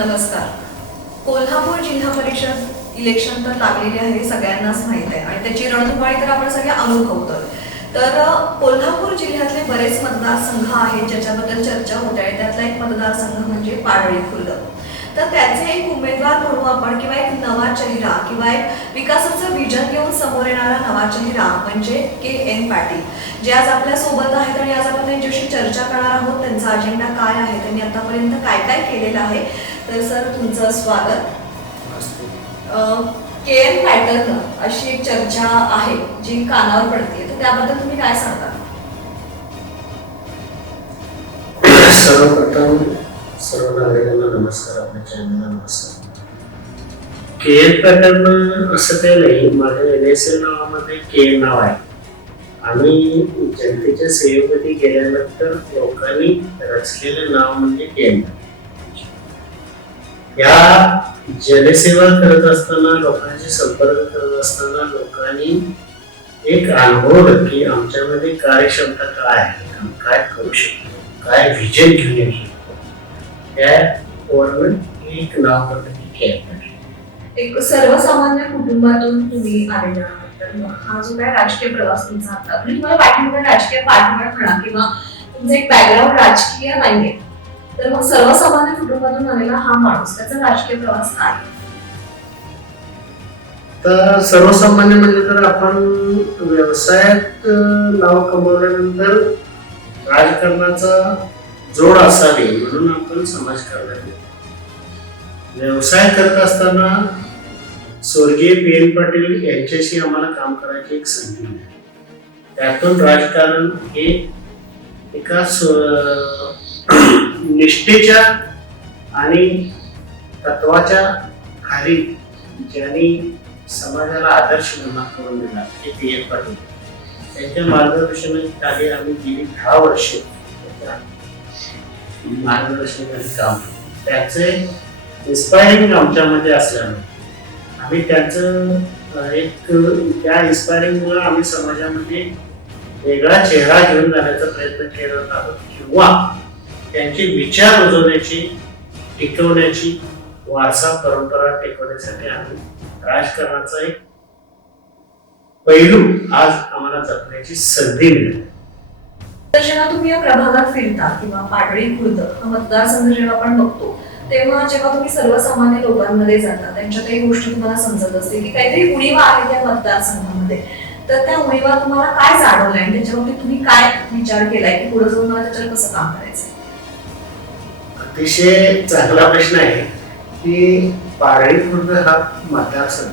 नमस्कार. कोल्हापूर जिल्हा परिषद इलेक्शन तर लागलेले आहे, सगळ्यांनाच माहीत आहे आणि त्याची रणधुमाळी तर आपण सगळे अनुभवतोय. तर कोल्हापूर जिल्ह्यातले बरेच मतदारसंघ आहेत ज्याच्याबद्दल चर्चा होत आहे. त्यातला एक मतदारसंघ म्हणजे पाडळी खुर्द. तर त्याचे एक उमेदवार म्हणू आपण किंवा एक नवा चेहरा किंवा एक विकासाचं विजन घेऊन समोर येणारा नवा चेहरा म्हणजे के.एन. पाटील, जे आज आपल्या सोबत आहेत आणि आज आपण त्यांच्याशी चर्चा करणार आहोत. त्यांचा अजेंडा काय आहे, त्यांनी आतापर्यंत काय काय केलेलं आहे. तर सर, तुमचं स्वागत. के.एन. पॅटर्न अशी एक चर्चा आहे जी कानावर पडते, तर त्याबद्दल तुम्ही काय सांगता? सर्वप्रथम सर्व नागरिकांना नमस्कार, आपल्या चॅनलला नमस्कार. के.एन. पॅटर्न असं काही नाही, माझ्या NSL नावामध्ये के नाव आहे. आम्ही जनतेच्या सेवेमध्ये गेल्यानंतर लोकांनी रचलेलं नाव म्हणजे के. या जनसेवा करत असताना, लोकांशी संपर्क करत असताना लोकांनी एक अनुभवलं की आमच्यामध्ये कार्यक्षमता काय आहे, आम्ही काय करू शकतो, काय विजन घेऊन येऊ शकतो. त्यावरून एक नाव पडलं की के. एक सर्वसामान्य कुटुंबातून तुम्ही आलेला आहात, तर हा जो काय राजकीय प्रवास तुमचा आता, म्हणजे तुम्हाला पाठीमागे राजकीय पाठबळ म्हणा किंवा तुमचं एक बॅकग्राऊंड राजकीय नाहीये, तर मग सर्वसामान्य कुटुंबातून आलेला हा माणूस, त्याचा राजकीय प्रवास काय? तर सर्वसामान्य म्हणजे तर आपण व्यवसायात नाव कमवल्यानंतर राजकारणाचा जोड असावी म्हणून आपण समाजकारणात व्यवसाय करत असताना स्वर्गीय के.एन. पाटील यांच्याशी आम्हाला काम करायची एक संधी मिळाली. त्यातून राजकारण हे एका निष्ठेच्या आणि तत्वाच्या खाली ज्यांनी समाजाला आदर्श निर्माण करून दिला ते के.एन. पाटील. त्यांच्या मार्गदर्शनाखाली आम्ही गेली 10 वर्ष मार्गदर्शनाखाली काम. त्याचे इन्स्पायरिंग आमच्यामध्ये असल्यामुळे आम्ही त्याचं एक त्या इन्स्पायरिंगमुळे आम्ही समाजामध्ये वेगळा चेहरा घेऊन जाण्याचा प्रयत्न करत आहोत किंवा त्यांचे विचार रुजवण्याची, टिकवण्याची, वारसा परंपरा टिकवण्यासाठी आम्ही राजकारणाचा एक पैलू आज आम्हाला जपण्याची संधी मिळाली. तर जेव्हा तुम्ही या प्रभागात फिरता किंवा पाडळी खुर्द हा मतदारसंघ जेव्हा आपण बघतो, तेव्हा जेव्हा तुम्ही सर्वसामान्य लोकांमध्ये जाता, त्यांच्या काही गोष्टी तुम्हाला समजत असते की काहीतरी उणीवा आहे त्या मतदारसंघामध्ये, तर त्या उणीवा तुम्हाला काय जाणवलंय आणि त्याच्यावरती तुम्ही काय विचार केलाय की पुढे जाऊन मला त्याच्यावर कसं काम करायचं? अतिशय चांगला प्रश्न आहे की पारळी खुर्द हा मतदारसंघ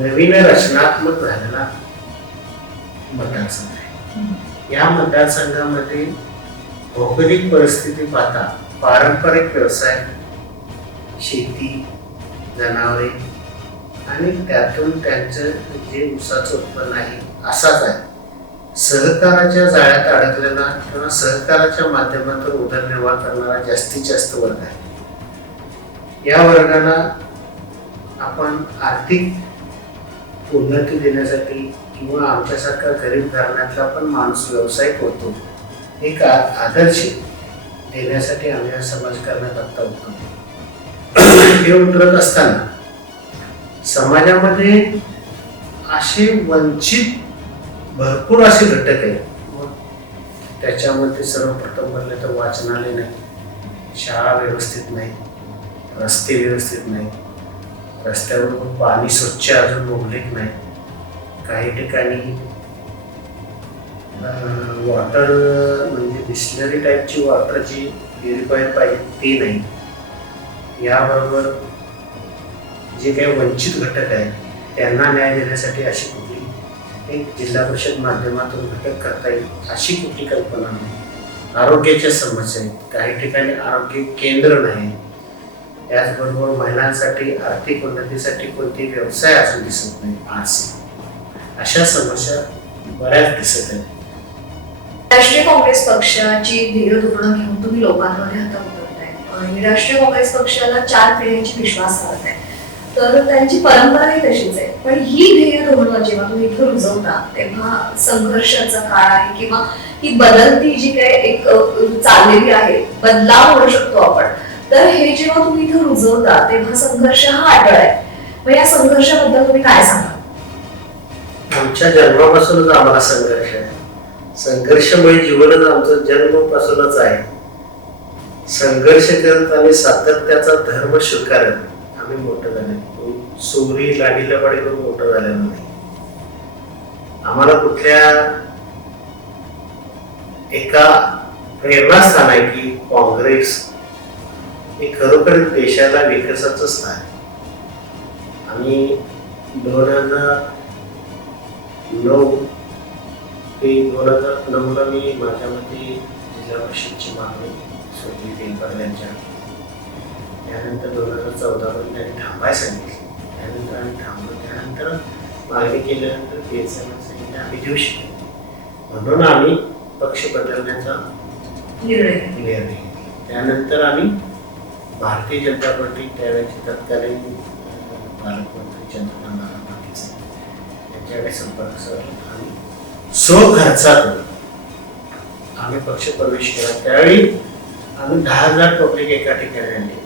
नवीन रचनात्मक झालेला मतदारसंघ आहे. या मतदारसंघामध्ये भौगोलिक परिस्थिती पाहता पारंपरिक व्यवसाय, शेती, जनावरे आणि त्यातून त्यांचं जे ऊसाचं उत्पन्न आहे असाच आहे. सहकाराच्या जाळ्यात अडकलेला किंवा सहकाराच्या माध्यमातून उदरनिर्वाह करणारा जास्तीत जास्त वर्ग आहे. या वर्गाला आपण आर्थिक उन्नती देण्यासाठी किंवा आमच्यासारखा गरीब घराण्यातला पण माणूस व्यावसायिक होतो एक आदर्श देण्यासाठी आम्ही हा समाजकारणात आत्ता उतरतो. हे उतरत असताना समाजामध्ये असे वंचित भरपूर असे घटक आहेत. त्याच्यामध्ये सर्वप्रथम म्हणलं तर वाचनालय नाही, शाळा व्यवस्थित नाही, रस्ते व्यवस्थित नाही, रस्त्यावर पाणी स्वच्छ अजून मुबलक नाही, काही ठिकाणी वॉटर म्हणजे बिस्लरी टाईपची वॉटर जी प्युरिफायर पाहिजे ते नाही. याबरोबर जे काही वंचित घटक आहेत त्यांना न्याय देण्यासाठी अशी कुठली एक जिल्हा परिषद माध्यमातून घटक करता येईल अशी कुठली कल्पना नाही. आरोग्याच्या समस्या आहेत, काही ठिकाणी आरोग्य केंद्र नाही. त्याचबरोबर महिलांसाठी आर्थिक उन्नतीसाठी कोणते व्यवसाय अजून दिसत नाही. आज अशा समस्या बऱ्याच दिसत आहेत. राष्ट्रीय काँग्रेस पक्षाची ध्येय धोरणं घेऊन तुम्ही लोकांमध्ये आता उतरताय आणि राष्ट्रीय काँग्रेस पक्षाला 4 पिढ्यांची विश्वासार्हता आहे, तर त्यांची परंपराही तशीच आहे. पण ही ध्येय धोरणं जेव्हा तुम्ही इथं रुजवता तेव्हा संघर्षाचा काळ आहे किंवा ही बदलती जी काही एक चाललेली आहे, बदलाव म्हणू शकतो आपण, तर हे जेव्हा तुम्ही इथं रुजवता तेव्हा संघर्ष हा अटळ आहे. मग या संघर्षाबद्दल तुम्ही काय सांगा? आमच्या जन्मापासूनच आम्हाला संघर्ष आहे. संघर्षमय जीवनच आमचं जन्मापासूनच आहे. संघर्ष करत आणि सातत्याचा धर्म स्वीकारत आम्ही मोठं झाले. सोरी लाडी लबाडी करून मोठं झालेलं नाही. आम्हाला कुठल्या एका प्रेरणास्थान आहे की काँग्रेस हे खरोखर देशाला विकासाचं स्थान. आम्ही 2009 ते 2009ला मी माझ्या मते जिल्हा परिषदची मागणी सोडली तेलपर्यंतच्या. त्यानंतर 2014 पर्यंत त्यांनी थांबायला सांगितले. त्यानंतर आम्ही थांबलो. त्यानंतर मागणी केल्यानंतर सांगितलं आम्ही देऊ शकतो. म्हणून आम्ही पक्ष बदलण्याचा निर्णय घेतला. त्यानंतर आम्ही भारतीय जनता पार्टी त्यावेळेचे तत्कालीन पालकमंत्री चंद्रकांत पाटील यांच्याकडे संपर्क साधला. आम्ही स्वखर्चातून आम्ही पक्ष प्रवेश केला. त्यावेळी आम्ही 10,000 पब्लिक एका ठिकाणी आणले.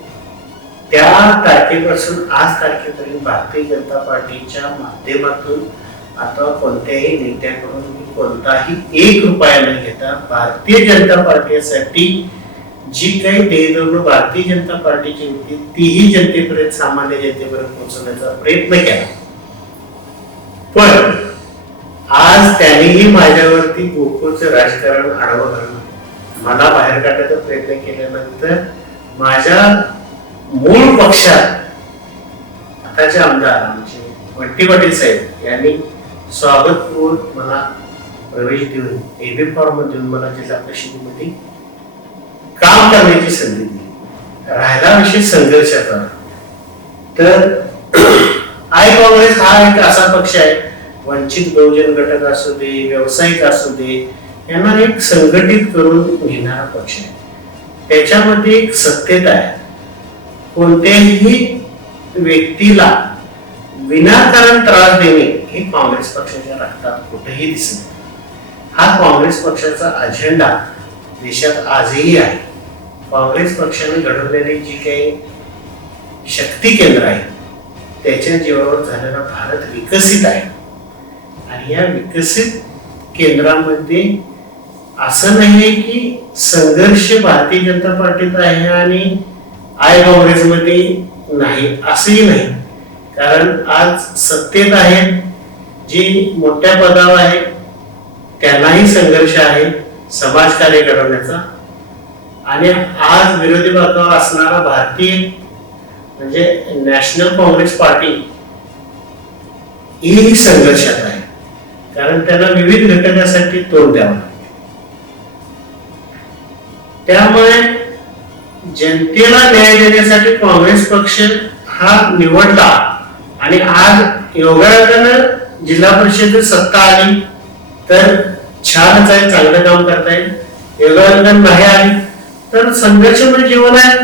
त्या तारखेपासून आज तारखेपर्यंत भारतीय जनता पार्टीच्या माध्यमातून आता कोणत्याही नेत्याकडून मी कोणताही 1 रुपया न घेता भारतीय जनता पार्टीसाठी जी काही देणं भारतीय जनता पार्टीची होती तीही जनतेपर्यंत, सामान्य जनतेपर्यंत पोहोचवण्याचा प्रयत्न केला. पण आज त्यांनीही माझ्यावरती गोकुळचं राजकारण आडवं घालून मला बाहेर काढण्याचा प्रयत्न केल्यानंतर माझ्या मूळ पक्षात आताचे आमदार आमचे वंटी पाटील साहेब यांनी स्वागतपूर्वक मला प्रवेश देऊन एबी फॉर्म देऊन मला जिल्हा परिषदेमध्ये काम करण्याची संधी दिली. राहिला विषय संघर्षाचा, तर काँग्रेस हा एक असा पक्ष आहे, वंचित बहुजन घटक असू दे, व्यावसायिक असू दे, यांना एक संघटित करून घेणारा पक्ष आहे. त्याच्यामध्ये एक सत्यता आहे. कोणत्याही व्यक्तीला विनाकारण त्रास देणे हे काँग्रेस पक्षाच्या रक्तात कुठेही दिसत नाही. हा काँग्रेस पक्षाचा अजेंडा देशात आजही आहे. काँग्रेस पक्षाने घडवलेली जी काही शक्ती केंद्र आहे त्याच्या जीवावर झालेला भारत विकसित आहे. आणि या विकसित केंद्रामध्ये असं नाही की संघर्ष भारतीय जनता पार्टीत आहे आणि काँग्रेसमध्ये नाही, असंही नाही. कारण आज सत्तेत आहेत जी मोठ्या पदावर आहे त्यांनाही संघर्ष आहे समाजकार्य घडवण्याचा. आणि आज विरोधी बाजूवर असणारा भारतीय म्हणजे नॅशनल काँग्रेस पार्टी ही संघर्षात आहे. कारण त्यांना विविध घटकासाठी तोंड द्यावं लागते. त्यामुळे जनतेला न्याय देण्यासाठी काँग्रेस पक्ष हा निवडला. आणि आज योगायोगानं जिल्हा परिषदेत सत्ता आली तर छानच आहे, चांगलं काम करताय. योगायोगानं नाही आली तर संघर्षमय जीवन आहे.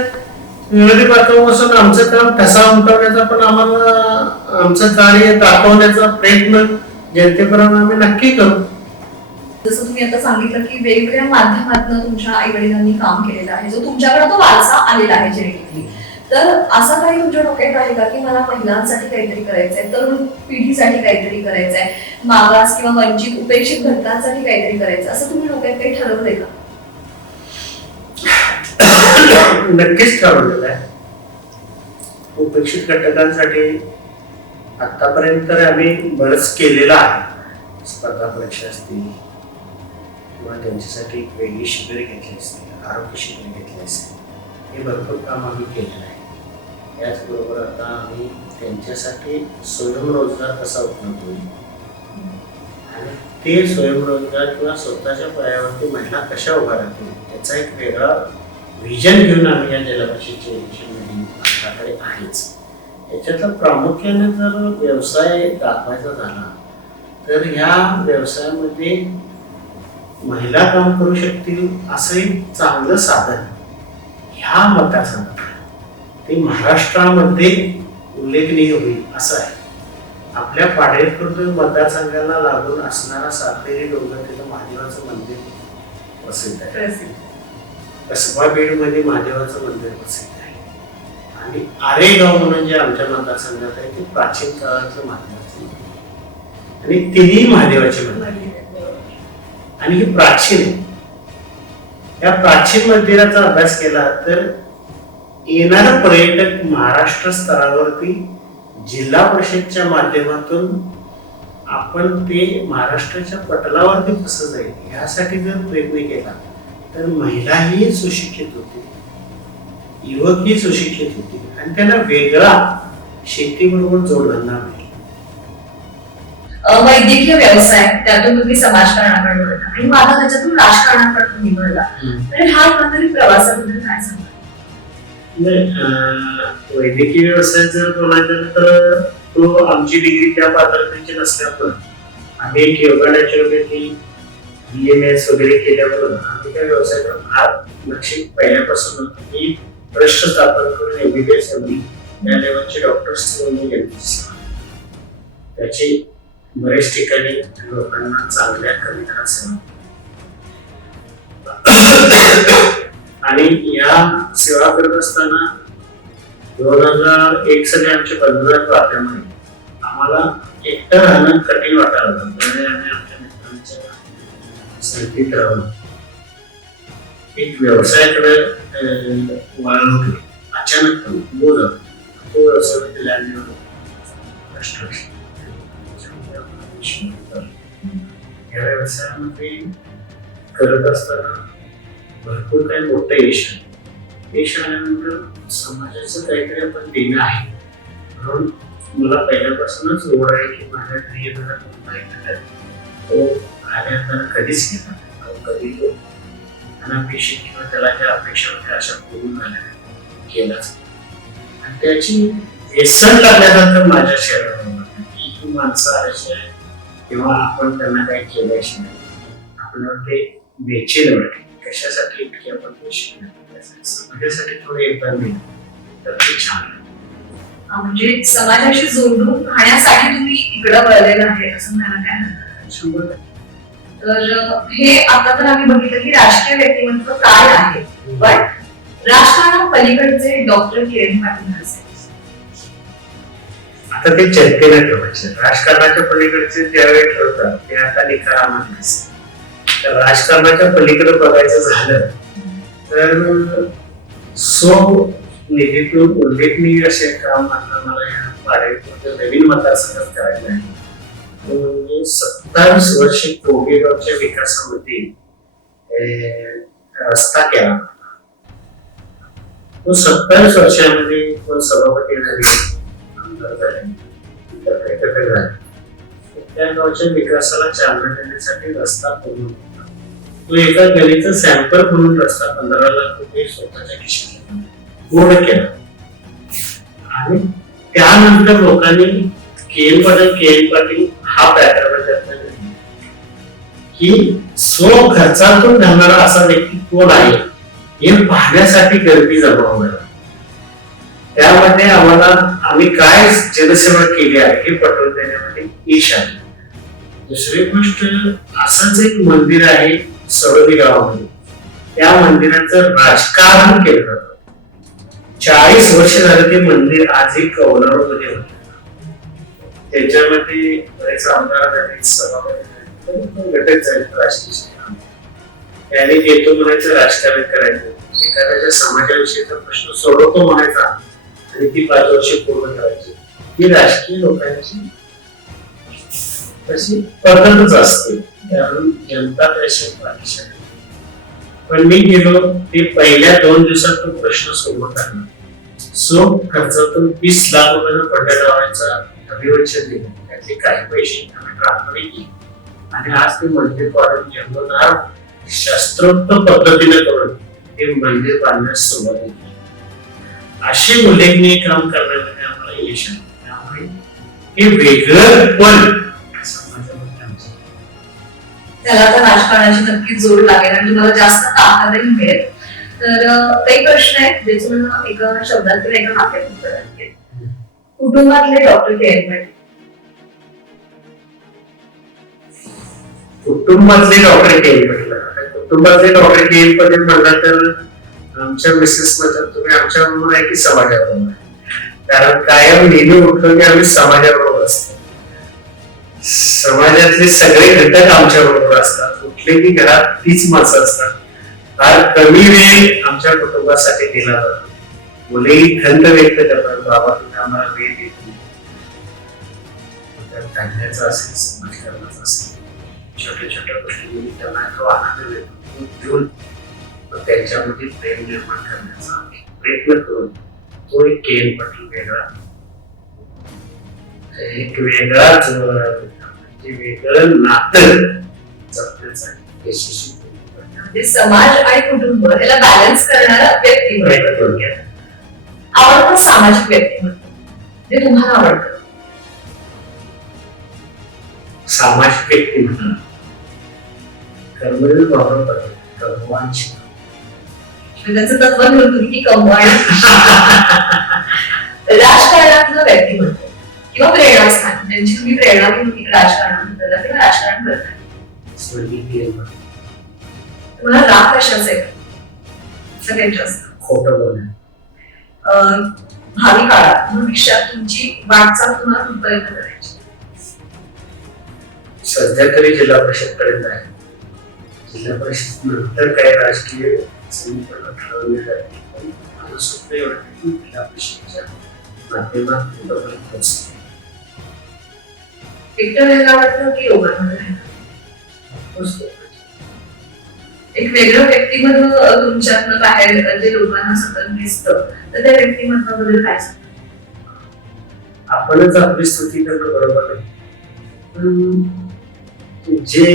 विरोधी पक्षापासून आमचं काम ठसा उमटवण्याचा पण आम्हाला आमचं कार्य दाखवण्याचा प्रयत्न जनतेपर्यंत आम्ही नक्की करू. जसं तुम्ही आता सांगितलं की वेगवेगळ्या माध्यमातून तुमच्या आई वडिलांनी काम केलेलं आहे, जो तुमच्याकडे तो वारसा आलेला आहे जेनेटिकली. तर असं काही तुमच्या डोक्यात आहे का की मला महिलांसाठी काहीतरी करायचंय, तरुण पिढीसाठी काहीतरी करायचंय, मागास किंवा वंचित उपेक्षित घटकांसाठी काहीतरी करायचं, असं तुम्ही डोक्यात काही ठरवलंय का? नक्कीच ठरवलेलं आहे. उपेक्षित घटकांसाठी आतापर्यंत आम्ही बरंच केलेलं आहे. स्पर्धा परीक्षा असतील किंवा त्यांच्यासाठी वेगळी शिबिरे घेतली असतील, आरोग्य शिबिर घेतली असतील, हे भरपूर काम आम्ही केलेलं आहे. याचबरोबर आता आम्ही त्यांच्यासाठी स्वयंरोजगार कसा उपलब्ध होईल आणि ते स्वयंरोजगार किंवा स्वतःच्या पायावरती महिला कशा उभा राहतील याचा एक वेगळा व्हिजन घेऊन आम्ही या जिल्हा परिषदेच्या इलेक्शनमध्ये आपल्याकडे आहेच. याच्यातला प्रामुख्याने जर व्यवसाय दाखवायचा झाला तर ह्या व्यवसायामध्ये महिला काम करू शकतील असं एक चांगलं साधन ह्या मतदारसंघात ते महाराष्ट्रामध्ये उल्लेखनीय होईल असं आहे. आपल्या पाडेखुर्द मतदारसंघाला लागून असणारा सातेरी डोंगर तिथं महादेवाचं मंदिर प्रसिद्ध आहे. कसबा बीड मध्ये महादेवाचं मंदिर प्रसिद्ध आहे. आणि आरेगाव म्हणून जे आमच्या मतदारसंघात आहे ते प्राचीन काळातलं महादेवाचं मंदिर. आणि तिन्ही महादेवाचे मंदिर आणि हे प्राचीन आहे. या प्राचीन मंदिराचा अभ्यास केला तर येणारा पर्यटक महाराष्ट्र स्तरावरती जिल्हा परिषदच्या माध्यमातून आपण ते महाराष्ट्राच्या पटलावरती कसं जाईल यासाठी जर प्रयत्न केला तर महिलाही सुशिक्षित होतील, युवकही सुशिक्षित होतील आणि त्यांना वेगळा शेतीबरोबर जोडधंदा मिळेल. वैद्यकीय व्यवसाय त्यातून तुम्ही समाजकारणाकडे वळला आणि माझा त्याच्यातून राजकारणाकडे तुम्ही वळला. तर हा एकंदरीत प्रवासाबद्दल काय सांगा? वैद्यकीय व्यवसाय जर बोलायचं तर तो आमची डिग्री त्या पात्रतेची नसल्यामुळे आम्ही एक योगा नॅचरोपॅथी BMS वगैरे केल्यामुळे आम्ही त्या व्यवसायाकडे फार लक्ष पहिल्यापासून मी ट्रस्ट स्थापन करून MBBS MD या लेवलचे डॉक्टर्स त्याची बरेच ठिकाणी लोकांना चांगल्या कमी त्रास आणि या सेवा करत असताना 2001 साली आमचे बंधुरात वाटल्यामुळे आम्हाला एकटं राहणं कठीण वाटायला होतं. त्यामुळे आम्ही आमच्या मित्रांच्या संगतीत राहून एक व्यवसायाकडे वळलो होतो. अचानक बोल तो व्यवसायामध्ये लँड या व्यवसायामध्ये करत असताना भरपूर काही मोठं यश आल्यानंतर समाजाचं काहीतरी आपण देणं आहे म्हणून मला पहिल्यापासूनच ओढ आहे की माझ्या घरी येणारा कोणताही तो आल्यानंतर कधीच केला कधी तो अनापेक्षित किंवा त्याला ज्या अपेक्षा होत्या अशा पूर्ण झाल्या केलाच आणि त्याची व्यसन लागल्यानंतर माझ्या शरीरावर की ही माणसं आल्याशिवाय किंवा आपण त्यांना काही केल्याशिवाय आपल्याला ते बेचैन वाटते. कशासाठी इतके आपण पैसे समाजासाठी थोडे योगदान दिलं तर ते छान. म्हणजे समाजाशी जोडून राहण्यासाठी तुम्ही इकडं वळलेलं आहे असं म्हणायला काय हरकत. तर हे आता तर आम्ही बघितलं की राजकीय व्यक्तिमत्व काय आहे पण राजकारणा पलीकडचे डॉक्टर किरण पाटील असेल. आता ते चर्चेला ठेवायचे. राजकारणाच्या पलीकडचे ज्यावेळी ठरवतात ते आता निकालामध्ये नसते. तर राजकारणाच्या पलीकडे बघायचं झालं तर निधीतून उल्लेखनीय असे काम आता मला या पाड्यामध्ये नवीन मतदारसंघात करायचं आहे. 27 वर्षे कोगेगावच्या विकासामध्ये रस्ता केला. तो 27 वर्षामध्ये कोण सभापती झाले, आमदार झाले, घटक झाले. त्या गावच्या विकासाला चालना देण्यासाठी रस्ता पूर्ण होता. तो एका गलीचा सॅम्पल म्हणून रस्ता 15 लाख रुपये स्वतःच्या खिशातून पूर्ण केला आणि त्यानंतर लोकांनी के एल पाटील हा पॅटर्न की स्व खर्चातून घालणारा असा व्यक्ती कोण आहे हे पाहण्यासाठी गर्दी जमा होणार. त्यामध्ये आम्ही काय जनसेवा केली आहे हे पटवून देण्यामध्ये यश आले. दुसरी गोष्ट असंच एक मंदिर आहे सरोदी गावामध्ये. त्या मंदिराचं राजकारण केलं जातं. 40 वर्ष झालं ते मंदिर आजही कौलारूमध्ये होतं. त्याच्यामध्ये बरेच आमदार झाले, सभापती घटक झाले राजकीय. त्याने घेतो म्हणायचं राजकारण करायचं, एखाद्याच्या समाजाविषयीचा प्रश्न सोडवतो म्हणायचा आणि ती 5 वर्ष पूर्ण करायची. ही राजकीय लोकांची तशी पद्धतच असते. त्यावरून जनता त्याशी पाठीशी. पण मी गेलो ते पहिल्या 2 दिवसात तो प्रश्न सोडवत आला. सो खर्चातून 20 लाख रुपयाचा पड्डा लावायचा अभिवचन दिलं. त्यातले काही पैसे आम्ही ट्रान्सफर केले आणि आज ते मंदिर पाडून जन्मदार शास्त्रोक्त पद्धतीने करून ते मंदिर बांधण्यास सुरुवात केली. असे उल्लेखनीय काम करण्यामध्ये आम्हाला यश आले. त्यामुळे हे वेगळं पण त्याला तर राजकारणाची नक्कीच जोड लागेल आणि तुम्हाला जास्त ताकदही मिळेल. तर काही प्रश्न आहेत ज्याचे मला एका शब्दात किंवा एका वाक्यात उत्तर द्यायचे. कुटुंबातले डॉक्टर केएल पाटील. कुटुंबातले डॉक्टर केएल पाटील. कुटुंबातले डॉक्टर केएल पाटील म्हणला तर आमच्या मिसेस म्हणतात तुम्ही आमच्या बरोबर आहे की समाजाबरोबर आहे. कारण कायम नेहमी उठलो की आम्ही समाजाबरोबर असतो. समाजातले सगळे घटक आमच्या बरोबर असतात. कुठले की घरात तीच माणसं असतात. फार कमी वेळ आमच्या कुटुंबासाठी दिला जातो. मुलेही खंत व्यक्त करतात बाबा तुम्ही आम्हाला वेळ देत नाही. धान्याचा असेल समाजकारणाचा असेल छोट्या छोट्या गोष्टी त्यांना तो आनंद देतो देऊन त्यांच्यामध्ये प्रेम निर्माण करण्याचा प्रयत्न करून तो एक केन पटल वेगळा एक वेगळाच म्हणजे वेगळं नातं जपण्याचा यशस्वी म्हणजे समाज आणि कुटुंब याला बॅलन्स करणारा व्यक्तिमत्व आवडतं सामाजिक व्यक्तिमत्व जे तुम्हाला आवडतं. सामाजिक व्यक्तिमत्व कर्मवीर बाबा कर्मवांची त्याचं तत्व होतं की कमवाय राजकारणातलं व्यक्तिमत्व किंवा प्रेरणास्थान ज्यांची तुम्ही प्रेरणा घेऊन राजकारणाबद्दल किंवा राजकारण करताय. तुम्हाला राग कशाचा येतो सगळ्यात जास्त? खोटं बोलणं. भावी काळात भविष्यात तुमची वाटचाल तुम्हाला कुठपर्यंत करायची? सध्या तरी जिल्हा परिषद पर्यंत आहे. जिल्हा परिषद नंतर काय राजकीय समीकरण ठरवले जाते. पण मला स्वप्न एवढं की जिल्हा परिषदेच्या माध्यमातून पोहोचतो. एकटं राहायला वाटतं की लोकांमध्ये राहायला? एक वेगळं व्यक्तिमत्व तुमच्यातनं बाहेर जे लोकांना सतत दिसतं तर त्या व्यक्तिमत्वाबद्दल काय सांगता? आपणच आपली स्तुती करणं बरोबर नाही. पण जे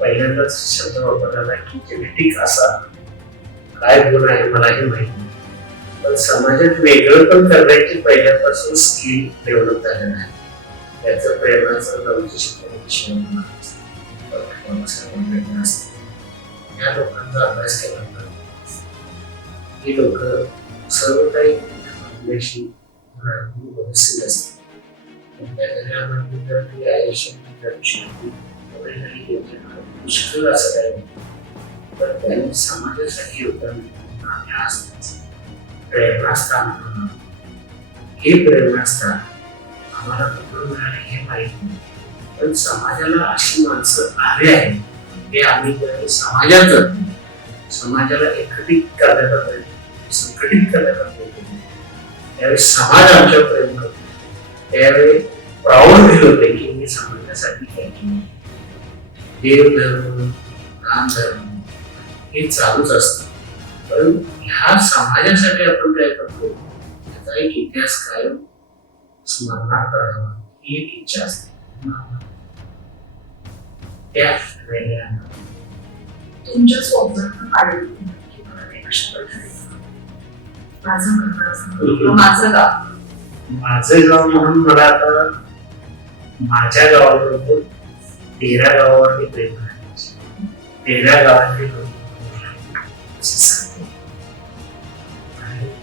पहिल्यांदाच शब्द वापरला की जेनेटिक असा काय गुण आहे मलाही माहिती नाही. पण समाजात वेगळं पण करण्याची पहिल्यापासून स्किल डेव्हलप झालेलं आहे. त्याचं प्रेरणाचं नवची शिकवण्याची या लोकांचा अभ्यास केला तर ही लोक सर्व काही व्यवस्थित असतात. मुश्किल असं काही नाही. पण त्यांनी समाजासाठी योगदान प्रेरणास्थान म्हणून हे प्रेरणास्थान आम्हाला कुठून मिळाले हे माहित नाही. पण समाजाला अशी माणसं हवी आहेत हे आम्ही समाजाला एकत्रित करण्याचा प्रयत्न संघटित करण्याचा प्रयत्न केला. त्यावेळी समाज आमच्या प्रेम करतो. त्यावेळी प्राऊड फील होते की मी समाजासाठी काही केलं. देवधर्म रामधर्म हे चालूच असतं. पण ह्या समाजासाठी आपण काय करतो त्याचा एक इतिहास कायम स्मरणात करावा ही एक इच्छा असते. त्या वेगळ्या तुमच्या स्वप्नांना पाडलं की मला ते कशा पद्धतीने माझं गाव म्हणून मला आता माझ्या गावाबरोबर 13 गावावरती प्रेम करायचे. 13 गावांचे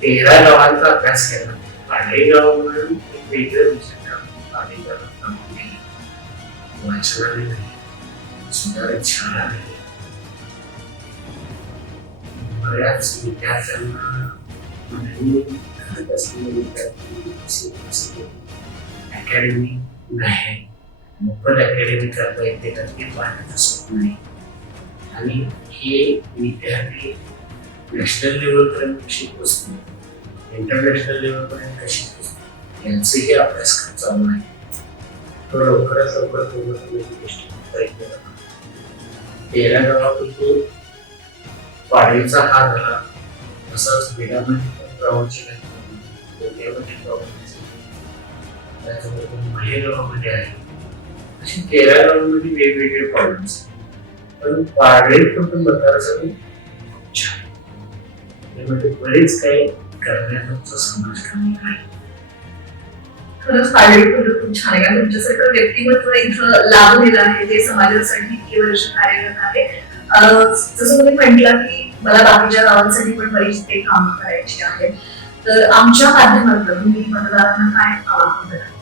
13 गावांचा अभ्यास केला. पाडेगाव म्हणून एक वेगळं विषय वाचनाने नाही सुधारित शाळा आहे. बऱ्याच विद्यार्थ्यांना अकॅडमी नाही मोफत अकॅडमी करता येते तर ते पाहण्याचं स्वप्न नाही. आणि हे विद्यार्थी नॅशनल लेवलपर्यंत कशी पोहोचतो इंटरनॅशनल लेवलपर्यंत कशी पोहोचतो यांचेही अभ्यासक्रम चालू आहे. तो लवकरात लवकर प्रयत्न करतो. 13 गावापैकी पाडळीचा हा झाला. तसाच बेडामध्ये गावाची त्याच्याबरोबर महेगावामध्ये आहे. अशी 13 गावांमध्ये वेगवेगळे प्रॉब्लेम्स. पण पाडळी कुटुंब मतदारसंघ खूप छान. त्यामध्ये बरेच काही करण्याचा समाज कमी आहे. खरंच पाडळी कुटुंब खूप छान आहे. कारण तुमच्यासारखं व्यक्तिमत्व इथं लाभलेलं आहे जे समाजासाठी इतकी वर्ष कार्यरत आहे. जसं तुम्ही म्हटलं की मला बाकीच्या गावांसाठी पण बरीच काही कामं करायची आहेत. तर आमच्या माध्यमातून तुम्ही मतदारांना काय आवाहन कराल?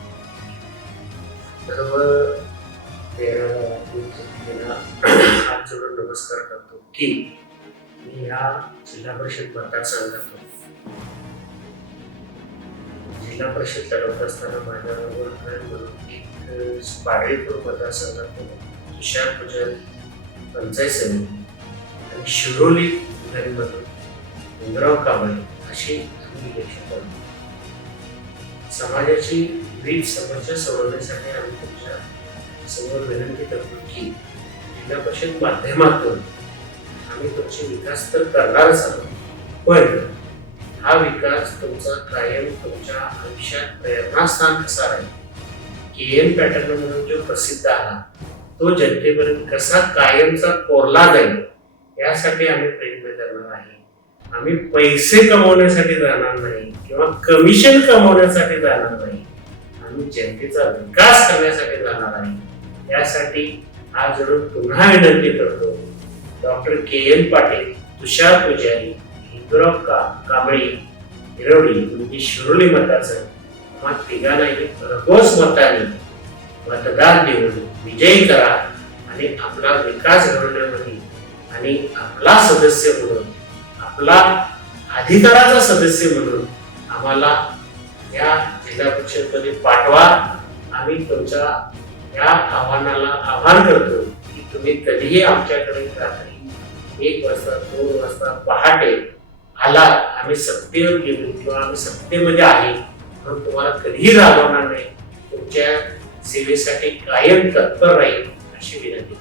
नमस्कार करतो की मी या जिल्हा परिषद मतदारसंघातून जिल्हा परिषद लढवत असताना माझ्याबरोबर म्हणून एक पाडळीपूर मतदारसंघातून तुषार पुजारी पंचायत समिती आणि शिरोली विधानमधून इंद्राव कांबळे अशी आम्ही इलेक्शन लढवतो. समाजाची विविध समस्या सोडवण्यासाठी आम्ही तुमच्या समोर विनंती करतो की जिल्हा परिषद माध्यमातून आम्ही तुमचे विकास तर करणारच आहोत, पण हा विकास तुमचा कायम तुमच्या आयुष्यात प्रेरणास्थान कसा राहील, KN पॅटर्न म्हणून जो प्रसिद्ध आला तो जनतेपर्यंत कसा कायमचा कोरला जाईल यासाठी आम्ही प्रयत्न करणार आहे. आम्ही पैसे कमवण्यासाठी जाणार नाही किंवा कमिशन कमवण्यासाठी जाणार नाही, आम्ही जनतेचा विकास करण्यासाठी जाणार आहे. यासाठी आज जरूर पुन्हा विनंती करतो, डॉक्टर KN पाटील, तुषार पुजारी, इंदुराव कांबळे, हिरवडी म्हणजे शिरोली मतदारसंघ आम्हा तिघांनाही भरघोस मताने मतदान देऊन विजयी करा आणि आपला विकास घडवण्यामध्ये आणि आपला सदस्य म्हणून, आपला अधिकाराचा सदस्य म्हणून आम्हाला या जिल्हा परिषदमध्ये पाठवा. आम्ही तुमच्या या आव्हानाला आव्हान करतो की तुम्ही कधीही आमच्याकडे रात्री 1 वाजता 2 वाजता पहाटे आला, आम्ही सत्तेवर गेलो किंवा आम्ही सत्तेमध्ये आहे म्हणून तुम्हाला कधीही रागवणार नाही, तुमच्या सेवेसाठी कायम तत्पर राहील अशी विनंती.